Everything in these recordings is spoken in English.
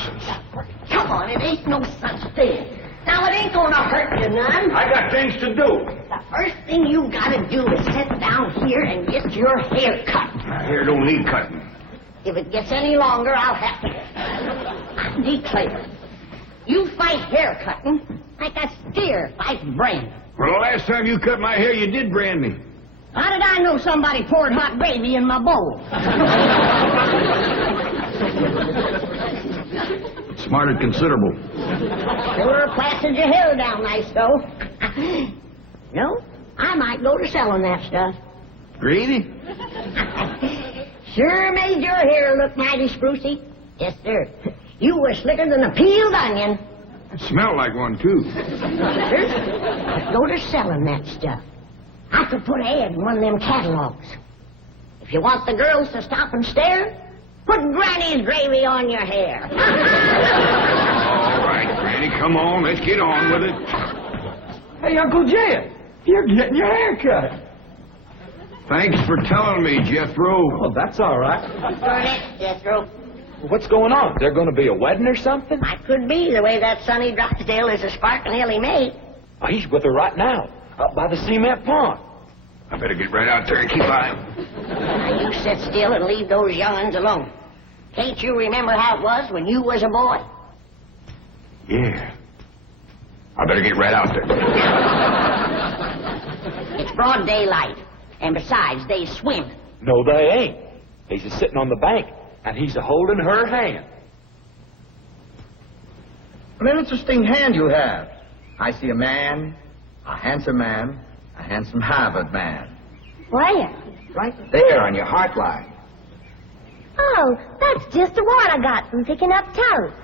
nonsense. Come on, it ain't no such thing. Now, it ain't gonna hurt you none. I got things to do. The first thing you gotta do is sit down here and get your hair cut. My hair don't need cutting. If it gets any longer, I'll have to. I declare, you fight hair cutting like a steer fights brand. Well, the last time you cut my hair, you did brand me. How did I know somebody poured hot gravy in my bowl? Smarted considerable. Sure plastered your hair down nice, though. No, I might go to selling that stuff. Greedy? Sure made your hair look mighty sprucey. Yes, sir. You were slicker than a peeled onion. It smelled like one, too. Sure. I'd go to selling that stuff. I could put an ad in one of them catalogs. If you want the girls to stop and stare, put Granny's gravy on your hair. All right, Granny, come on. Let's get on with it. Hey, Uncle Jed, you're getting your hair cut. Thanks for telling me, Jethro. Oh, that's all right. You're next, Jethro. What's going on? There going to be a wedding or something? I could be, the way that Sonny Drysdale is a sparking Elly mate. Oh, he's with her right now, up by the cement pond. I better get right out there and keep eye. Now, you sit still and leave those young'uns alone. Can't you remember how it was when you was a boy? Yeah. I better get right out there. It's broad daylight. And besides, they swim. No, they ain't. He's a sitting on the bank, and he's a holding her hand. What an interesting hand you have. I see a man, a handsome Harvard man. Where? Right there on your heart line. Oh, that's just the one I got from picking up toast.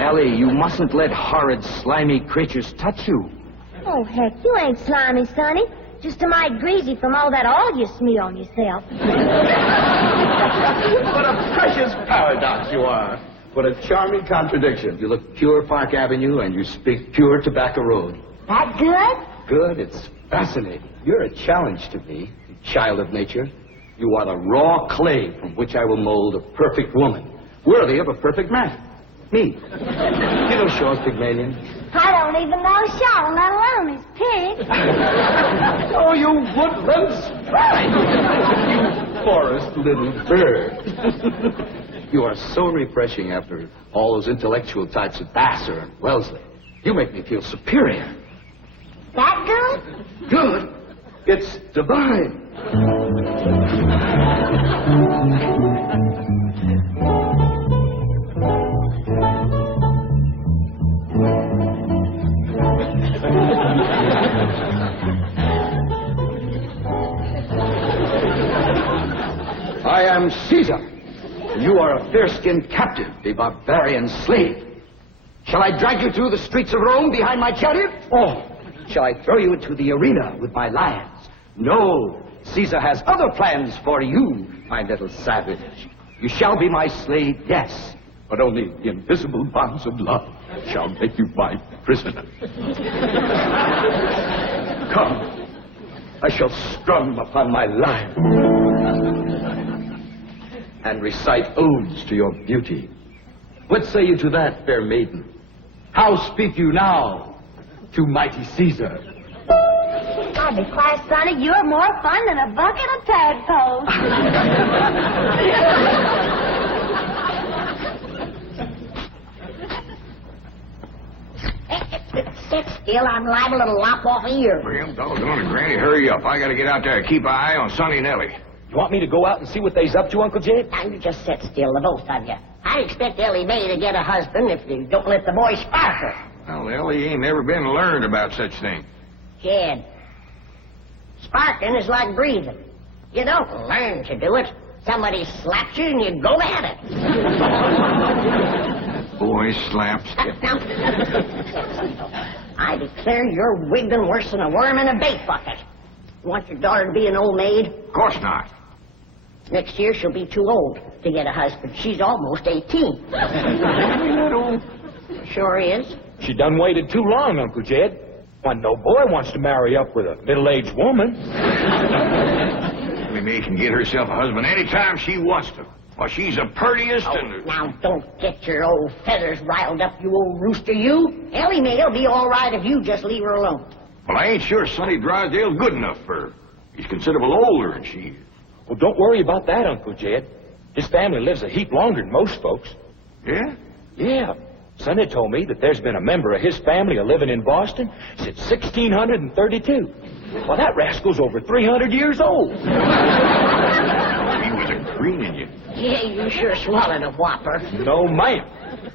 Elly, you mustn't let horrid, slimy creatures touch you. Oh, heck, you ain't slimy, Sonny. Just a mite greasy from all that oil you smear on yourself. What a precious paradox you are. What a charming contradiction. You look pure Park Avenue and you speak pure Tobacco Road. That good? Good, it's fascinating. You're a challenge to me, child of nature. You are the raw clay from which I will mold a perfect woman, worthy of a perfect man. Me. You know Shaw's Pygmalion? I don't even know Shaw, let alone his pig. Oh, you woodland sprite! You forest little bird. You are so refreshing after all those intellectual types of Vassar and Wellesley. You make me feel superior. That good? Good? It's divine. I am Caesar. You are a fair-skinned captive, a barbarian slave. Shall I drag you through the streets of Rome behind my chariot? Or shall I throw you into the arena with my lions? No, Caesar has other plans for you, my little savage. You shall be my slave, yes, but only the invisible bonds of love shall make you my prisoner. Come, I shall strum upon my lyre and recite odes to your beauty. What say you to that, fair maiden? How speak you now to mighty Caesar? I'd be quiet, Sonny. You're more fun than a bucket of tadpoles. Sit still, I'm liable to lop off a ear. Well, doggone it, Granny, hurry up. I gotta get out there and keep an eye on Sonny and Elly. You want me to go out and see what they's up to, Uncle Jed? Now, you just sit still, the both of you. I expect Elly May to get a husband if you don't let the boy spark her. Well, Elly ain't never been learned about such things. Jed, sparking is like breathing. You don't learn to do it. Somebody slaps you and you go at it. Boy slaps. Now, I declare you're wiggling worse than a worm in a bait bucket. You want your daughter to be an old maid? Of course not. Next year she'll be too old to get a husband. She's almost 18. That old? Sure is. She done waited too long, Uncle Jed. Why, no boy wants to marry up with a middle-aged woman. Elly May can get herself a husband anytime she wants to. Well, she's the purtiest Oh, and... now don't get your old feathers riled up, you old rooster, you. Elly May'll be all right if you just leave her alone. Well, I ain't sure Sonny Drysdale's good enough for her. He's considerable older than she is. Well, don't worry about that, Uncle Jed. His family lives a heap longer than most folks. Yeah? Yeah. Sonny told me that there's been a member of his family living in Boston since 1632. Well, that rascal's over 300 years old. He was a greening you. Yeah, you sure swallowed a whopper. No, ma'am.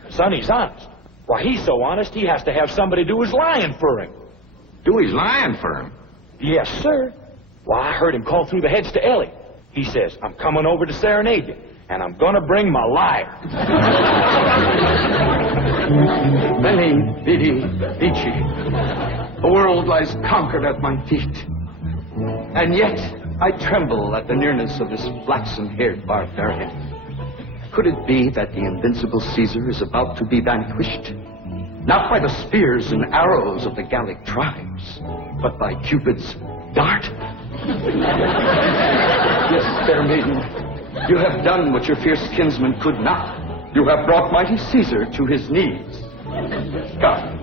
Sonny's honest. Why, he's so honest he has to have somebody do his lying for him. Do his lying for him. Yes, sir. Why, I heard him call through the heads to Elly. He says, I'm coming over to serenade you, and I'm gonna bring my liar. Veni, vidi, vici. The world lies conquered at my feet. And yet, I tremble at the nearness of this flaxen-haired barbarian. Could it be that the invincible Caesar is about to be vanquished? Not by the spears and arrows of the Gallic tribes, but by Cupid's dart? Yes, fair maiden, you have done what your fierce kinsman could not. You have brought mighty Caesar to his knees. Come,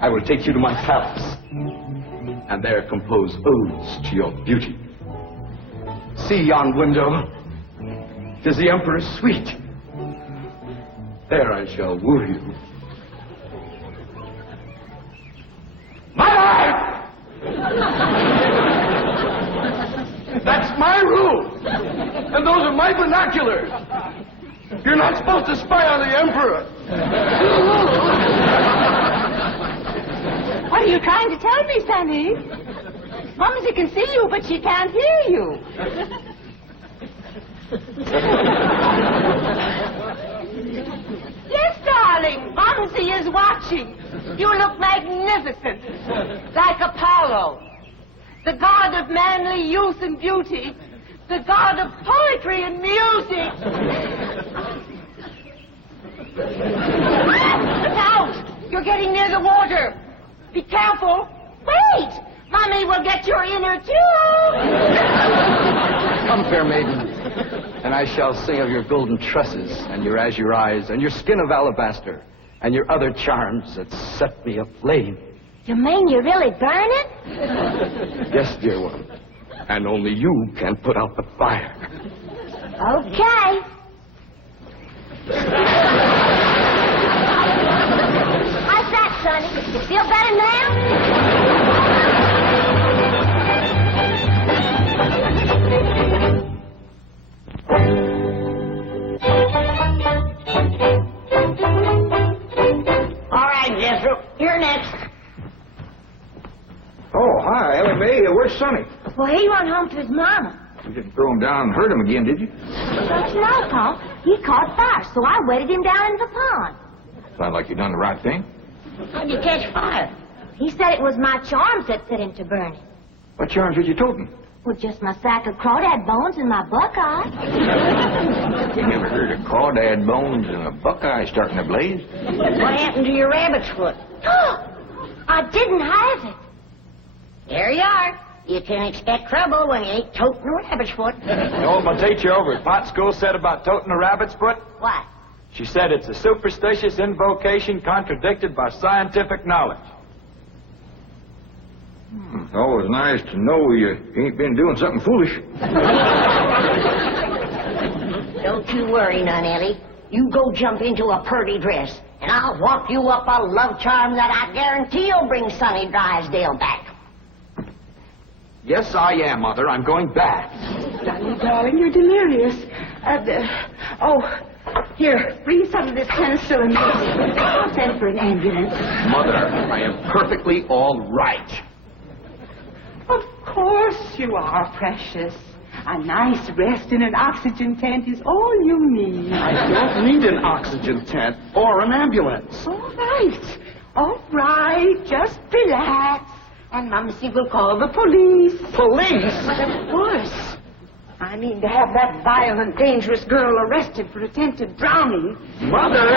I will take you to my palace, and there compose odes to your beauty. See yon window. 'Tis the Emperor's suite. There I shall woo you. Mother! That's my room, and those are my binoculars. You're not supposed to spy on the Emperor. What are you trying to tell me, Sonny? Mumsy can see you, but she can't hear you. Yes, darling, Mumsy is watching. You look magnificent, like Apollo, the god of manly youth and beauty, the god of poetry and music. Look out! You're getting near the water. Be careful. Wait! Mommy will get your inner tube. Come, fair maiden, and I shall sing of your golden tresses, and your azure eyes, and your skin of alabaster, and your other charms that set me aflame. You mean you really burn it? Yes, dear one, and only you can put out the fire. Okay. How's that, Sonny? You feel better now? All right, Jethro, you're next. Oh, hi, Elly May. Where's Sonny? Well, he went home to his mama. You didn't throw him down and hurt him again, did you? Don't you know, Pa? He caught fire, so I wetted him down in the pond. Sounds like you done the right thing. How'd you catch fire? He said it was my charms that set him to burning. What charms did you toting? Well, just my sack of crawdad bones and my buckeye. You never heard of crawdad bones and a buckeye starting a blaze? What happened to your rabbit's foot? I didn't have it. There you are. You can expect trouble when you ain't toting a rabbit's foot. You know what my teacher over at Pot School said about toting a rabbit's foot? What? She said it's a superstitious invocation contradicted by scientific knowledge. It's always nice to know you ain't been doing something foolish. Don't you worry none, Elly. You go jump into a purty dress, and I'll walk you up a love charm that I guarantee will bring Sonny Drysdale back. Yes, I am, Mother. I'm going back. Sonny, darling, you're delirious. Here, bring some of this penicillin. I'll send for an ambulance. Mother, I am perfectly all right. Of course you are, precious. A nice rest in an oxygen tent is all you need. I don't need an oxygen tent or an ambulance. All right, just relax. And Mumsy will call the police. Police? Of course. I mean to have that violent, dangerous girl arrested for attempted drowning. Mother,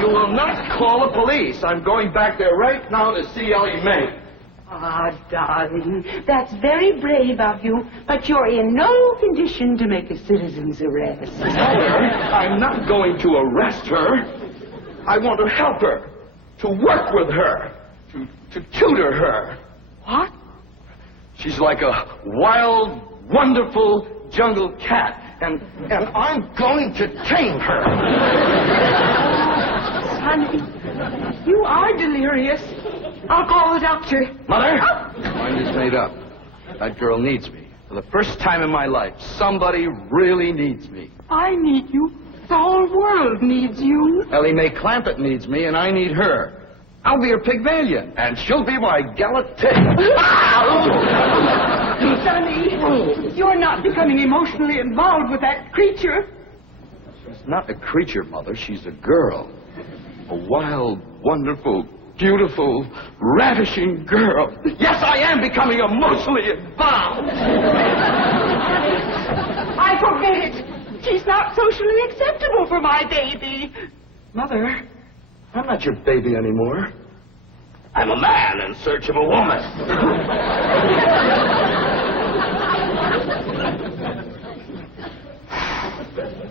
you will not call the police. I'm going back there right now to see Elly May. Ah, darling, that's very brave of you, but you're in no condition to make a citizen's arrest. I'm not going to arrest her. I want to help her, to work with her, to tutor her. What? She's like a wild, wonderful jungle cat, and I'm going to tame her. Sonny, you are delirious. I'll call the doctor. Mother? My mind is made up. That girl needs me. For the first time in my life, somebody really needs me. I need you. The whole world needs you. Elly May Clampett needs me, and I need her. I'll be her Pygmalion, and she'll be my Galatea. Sonny, you're not becoming emotionally involved with that creature. She's not a creature, Mother. She's a girl. A wild, wonderful, beautiful, ravishing girl. Yes, I am becoming emotionally involved. I forbid it. She's not socially acceptable for my baby. Mother, I'm not your baby anymore. I'm a man in search of a woman.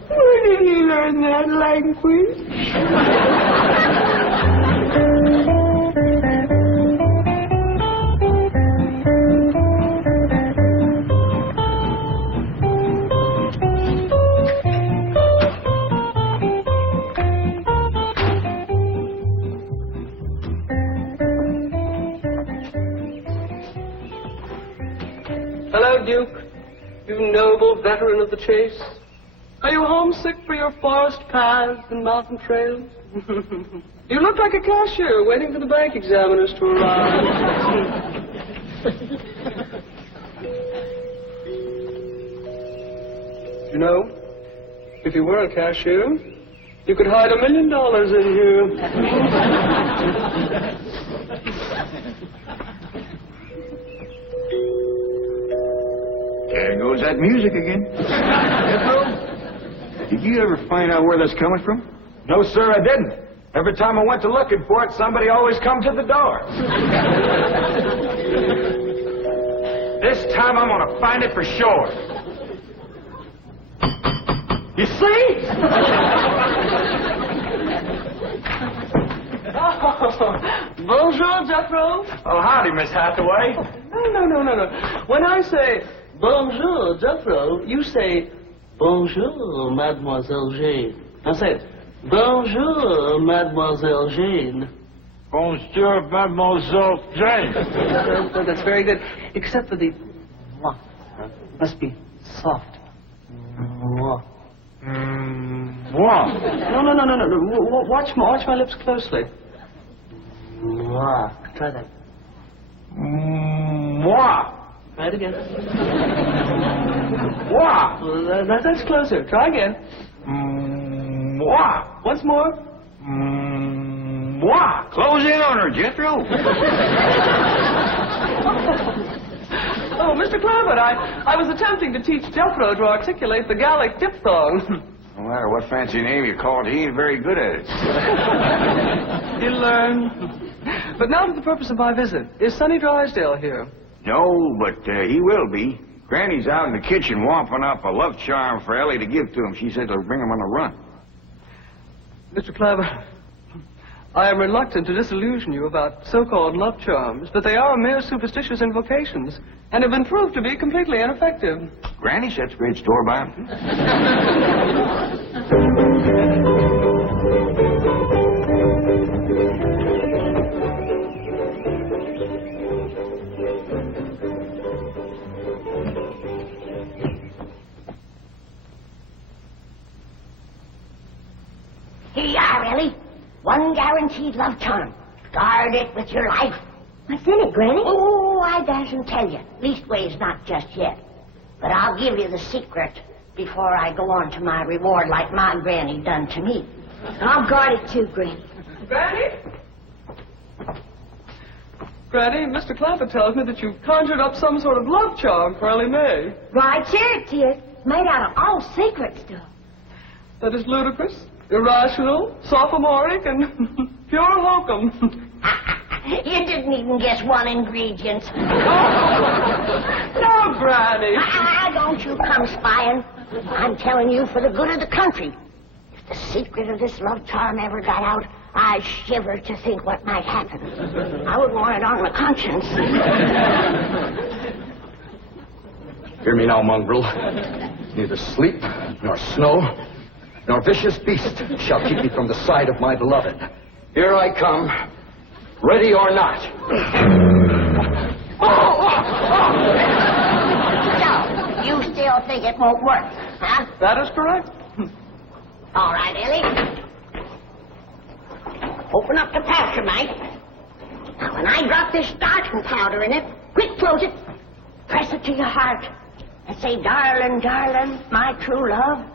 Where did he learn that language? Hello, Duke. You noble veteran of the chase. Are you homesick for your forest paths and mountain trails? You look like a cashier waiting for the bank examiners to arrive. You know, if you were a cashier, you could hide $1 million in here. There goes that music again. Jethro, did you ever find out where that's coming from? No, sir, I didn't. Every time I went to looking for it, somebody always come to the door. This time I'm going to find it for sure. You see? Bonjour, Jethro. Oh, howdy, Miss Hathaway. No. When I say bonjour, Jethro, you say bonjour, Mademoiselle Jane. Now say it. Bonjour, Mademoiselle Jane. Bonjour, Mademoiselle Jane. That's very good. Except for the mwah. Must be soft. Mwah. Mwah. No. Watch my lips closely. Mwah. Try that. Mwah. Try it again. Mwah. That's closer. Try again. Mwah. Once more. Mwah. Close in on her, Jethro. Oh, Mr. Clampett, I was attempting to teach Jethro to articulate the Gallic diphthong. No matter what fancy name you call it, he ain't very good at it. He'll learn. But now to the purpose of my visit. Is Sonny Drysdale here? No, but he will be. Granny's out in the kitchen whomping up a love charm for Elly to give to him. She said to bring him on the run. Mr. Clampett, I am reluctant to disillusion you about so-called love charms, but they are mere superstitious invocations and have been proved to be completely ineffective. Granny sets great store by him. Here you are, Elly. One guaranteed love charm. Guard it with your life. What's in it, Granny? Oh, I dasn't tell you. Leastways, not just yet. But I'll give you the secret before I go on to my reward like my granny done to me. I'll guard it too, Granny. Granny? Granny, Mr. Clampett tells me that you've conjured up some sort of love charm for Elly May. Right, share it to you. It's made out of all secret stuff. That is ludicrous, irrational, sophomoric, and pure hokum. You didn't even guess one ingredient. No, Granny. Don't you come spying. I'm telling you for the good of the country. If the secret of this love charm ever got out, I shiver to think what might happen. I wouldn't want it on my conscience. Hear me now, mongrel. Neither sleep, nor snow, nor vicious beast shall keep me from the side of my beloved. Here I come, ready or not. So, you still think it won't work, huh? That is correct. All right, Elly. Open up the pouch, Mike. Now, when I drop this starching powder in it, quick close it. Press it to your heart. And say, darling, darling, my true love,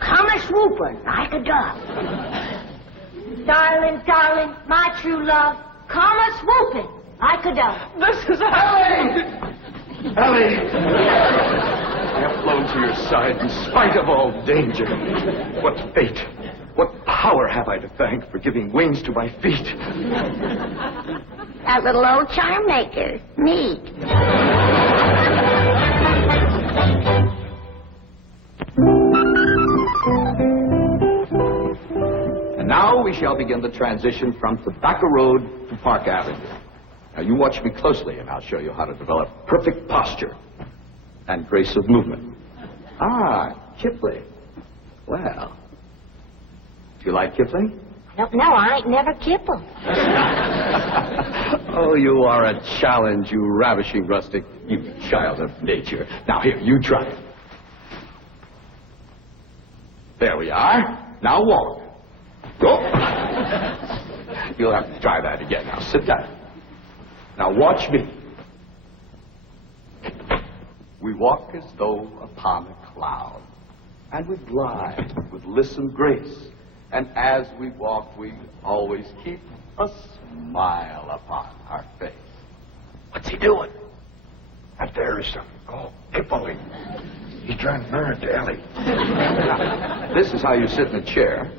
come a-swooping like a dove. Darling, darling, my true love, come a-swooping like a dove. This is Elly! Elly! I have flown to your side in spite of all danger. What fate, what power have I to thank for giving wings to my feet? That little old charm maker, me. And now we shall begin the transition from Tobacco Road to Park Avenue. Now you watch me closely and I'll show you how to develop perfect posture and grace of movement. Ah, Kipling. Well, do you like Kipling? No, I ain't never kippled. Oh, you are a challenge, you ravishing rustic, you child of nature. Now here, you try it. There we are. Now walk. Go. You'll have to try that again. Now sit down. Now watch me. We walk as though upon a cloud, and we glide with lissome grace. And as we walk, we always keep a smile upon our face. What's he doing? Up there is something called Hillbilly. He's trying to learn it to Elly. This is how you sit in a chair,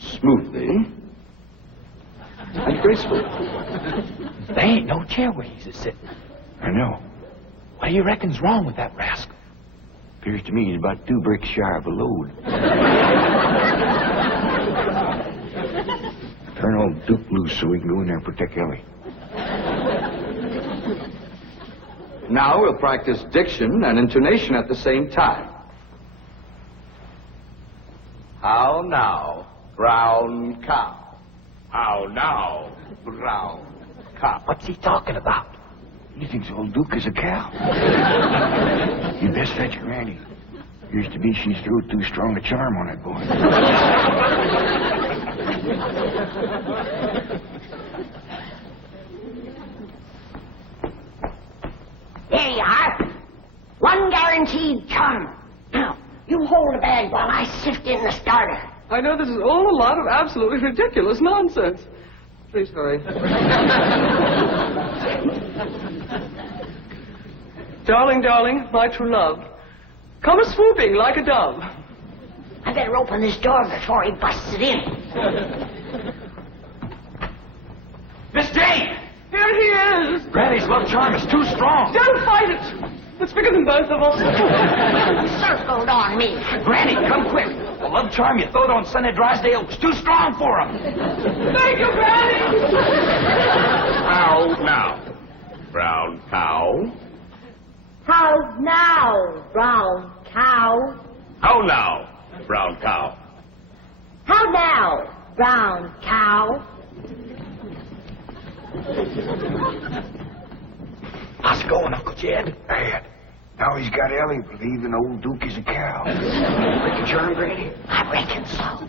smoothly and gracefully. There ain't no chair where he's a-sitting. I know. What do you reckon's wrong with that rascal? Appears to me he's about 2 bricks shy of a load. Turn old Duke loose so we can go in there and protect Elly. Now we'll practice diction and intonation at the same time. How now, brown cow? How now, brown cow? What's he talking about? He thinks old Duke is a cow. You best fetch Granny. Appears to be she's threw too strong a charm on that boy. There you are. One guaranteed charm. Now, you hold the bag while I sift in the starter. I know this is all a lot of absolutely ridiculous nonsense. Please hurry. Darling, darling, my true love, come a-swooping like a dove. I better open this door before he busts it in. Miss Jane! Here he is! Granny's love charm is too strong. Don't fight it! It's bigger than both of us. Circled on me. Granny, come quick. The love charm you throwed on Sonny Drysdale was too strong for him. Thank you, Granny! How now, brown cow? How now, brown cow? How now, brown cow? How now, brown cow? How's it going, Uncle Jed? Bad. Now he's got Elly believing old Duke is a cow. Like a charm, Granny? I reckon so.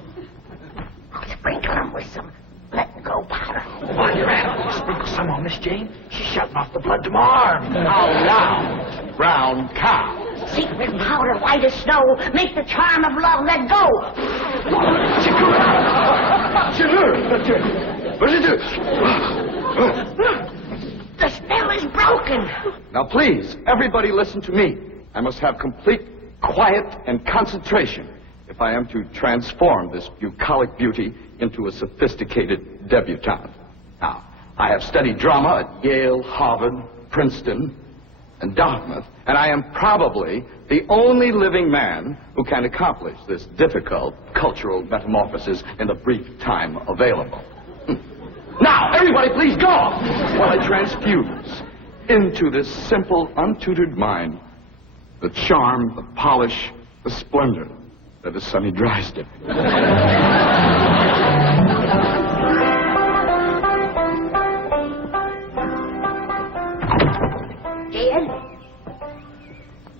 I'll sprinkle him with some let-go powder. While you're at it, sprinkle some on Miss Jane. She's shutting off the blood to my arm. How now, brown cow? Secret powder white as snow. Make the charm of love let go. The spell is broken. Now please, everybody listen to me. I must have complete quiet and concentration if I am to transform this bucolic beauty into a sophisticated debutante. Now, I have studied drama at Yale, Harvard, Princeton, and Dartmouth, and I am probably the only living man who can accomplish this difficult cultural metamorphosis in the brief time available. Now, everybody please go while I transfuse into this simple, untutored mind the charm, the polish, the splendor that is Sonny Drysdale.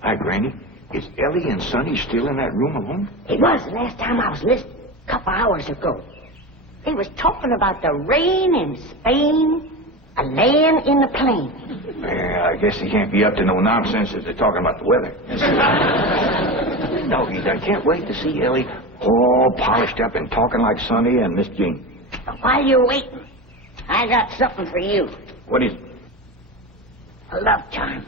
Hi, Granny. Is Elly and Sonny still in that room alone? It was the last time I was listening, a couple hours ago. They was talking about the rain in Spain, a laying in the plain. Well, I guess they can't be up to no nonsense if they're talking about the weather. Doggies, I can't wait to see Elly all polished up and talking like Sonny and Miss Jean. But while you're waiting, I got something for you. What is it? A love charm.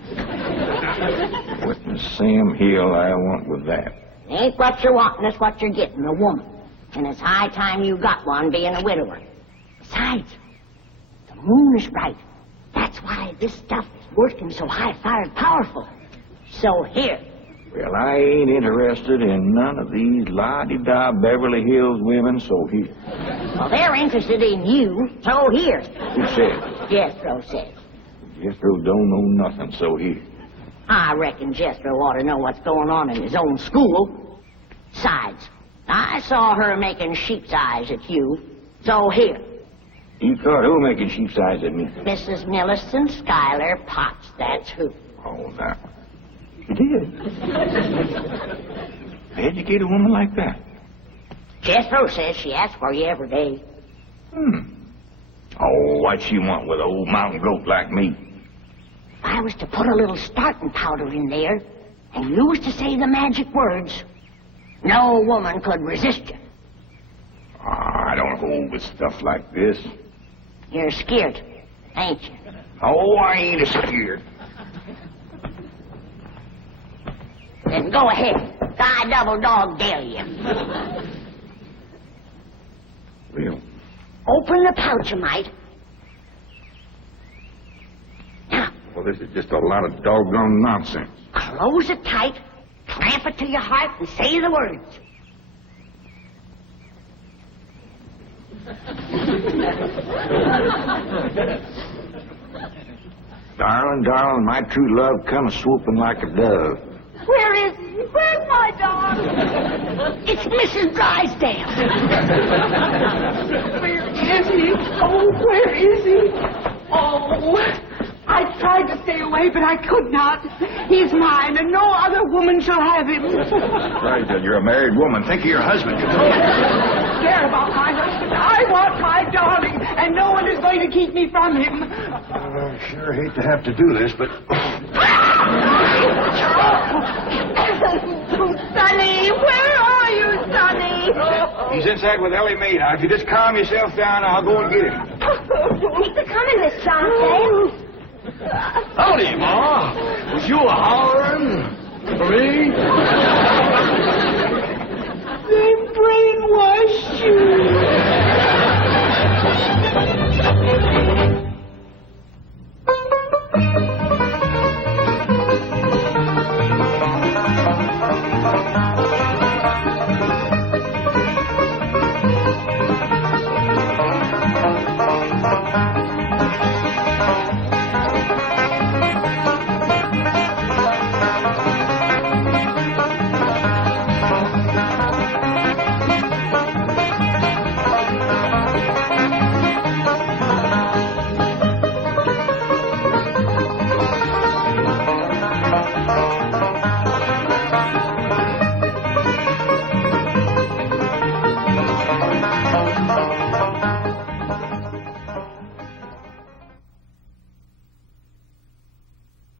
What in Sam Hill I want with that? Ain't what you're wanting, it's what you're getting, a woman. And it's high time you got one, being a widower. Besides, the moon is bright. That's why this stuff is working so high-fired powerful. So here. Well, I ain't interested in none of these la-di-da Beverly Hills women, so here. Well, they're interested in you, so here. Who said? Jethro says. Jethro don't know nothing, so here. I reckon Jethro ought to know what's going on in his own school. Besides, I saw her making sheep's eyes at you, so here. You caught who making sheep's eyes at me? Mrs. Millicent Schuyler Potts, that's who. Oh, now. You did? Educate a woman like that? Jethro says she asks for you every day. Oh, what she want with an old mountain goat like me? If I was to put a little starting powder in there, and you was to say the magic words, no woman could resist you. I don't hold with stuff like this. You're scared, ain't you? Oh, I ain't scared. Then go ahead. I double dog dare you. Well, Open the pouch a mite. Now, well, this is just a lot of doggone nonsense. close it tight, clamp it to your heart, and say the words. Darling, darling, my true love comes swooping like a dove. Where is he? Where's my darling? It's Mrs. Drysdale. Where is he? Oh, where is he? Oh, I tried to stay away, but I could not. He's mine, and no other woman shall have him. Drysdale, you're a married woman. Think of your husband. Care about my husband. I want my darling, and no one is going to keep me from him. I sure hate to have to do this, but... Sonny, where are you, Sonny? He's inside with Elly Mae. Now, if you just calm yourself down, I'll go and get him. Keep it coming, Miss Drysdale. Howdy, Ma. Was you a-hollering for me? They brainwashed you.